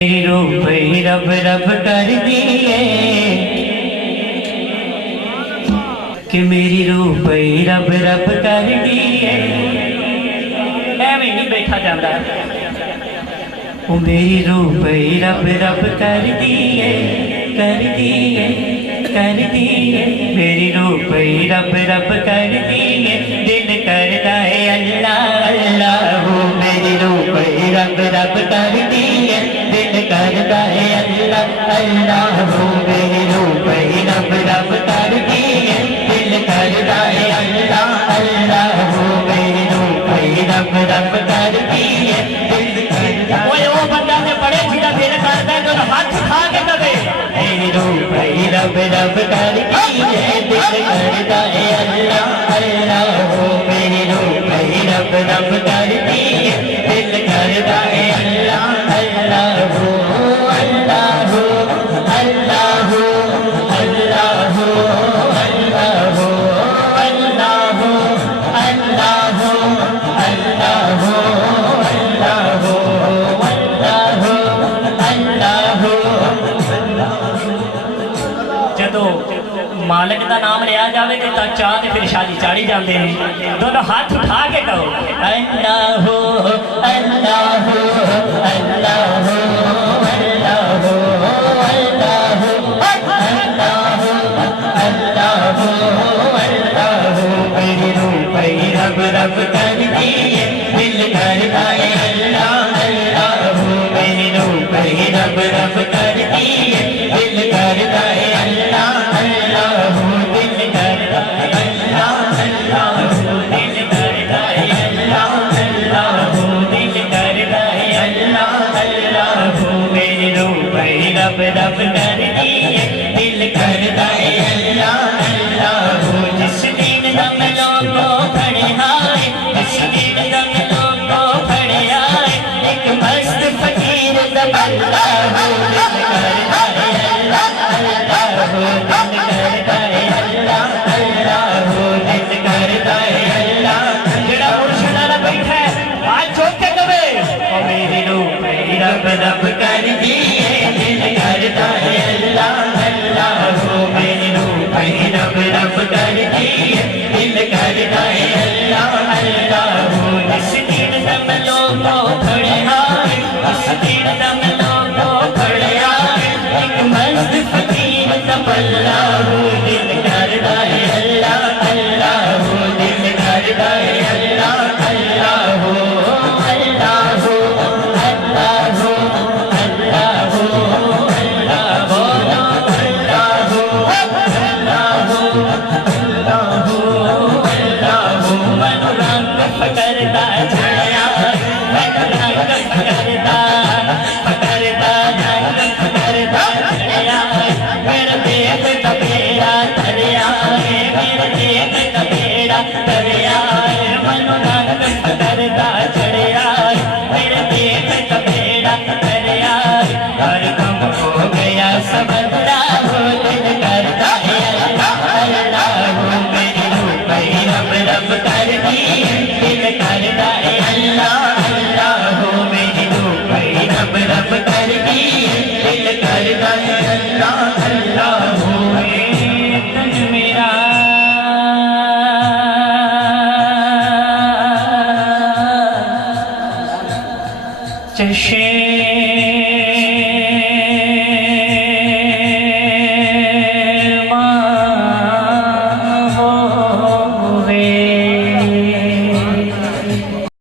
मेरी रूह पे रब रब कर दिए कि मेरी रूह पे रब रब कर दिए। नहीं बैठा जाता वो मेरी रूह पे रब रब कर दिए कर दिए कर दिए। मेरी रूह पे रब रब कर दिए। दिल करता है अल्लाह अल्लाह। मेरी रूह पे रब रब कर दिए। दिल करता है अल्लाह अल्लाह। मेरी रूह पे रब रब कर दिए। दिल करता है अल्लाह अल्लाह। मेरी रूह पे रब रब कर दिए। दिल करता वो बंदा ने बड़े सीधा दिल करता है तो हाथ उठा के कहे मेरी रूह पे रब रब कर दिए। दिल करता है अल्लाह अल्लाह। मेरी रूह पे रब रब कर दिए। दिल करता है अल्लाह अल्लाह अल्लाह अल्लाह अल्लाह अल्लाह अल्लाह अल्लाह जदों मालिक का नाम लिया जाए तो चाह तो फिर शादी चाड़ी जाते हैं। दोनों हाथ उठा के कहो अल्लाह अल्लाह अल्लाह रब रब कर दिए। दिल करता है अल्लाह अल्लाह। मेरी रूह पे रब रब कर दिए। दिल करता है अल्लाह अल्लाह। दिल करता है अल्लाह अल्लाह। दिल करता है अल्लाह अल्लाह। दिल करता है अल्लाह अल्लाह। मेरी रूह पे रब रब कर दिए। दिल करता है अल्लाह अल्लाह। जिस दिन दम लोगों खड़े आए जिस दिन दम लोगों खड़े आए एक मस्त फकीर दबल्ला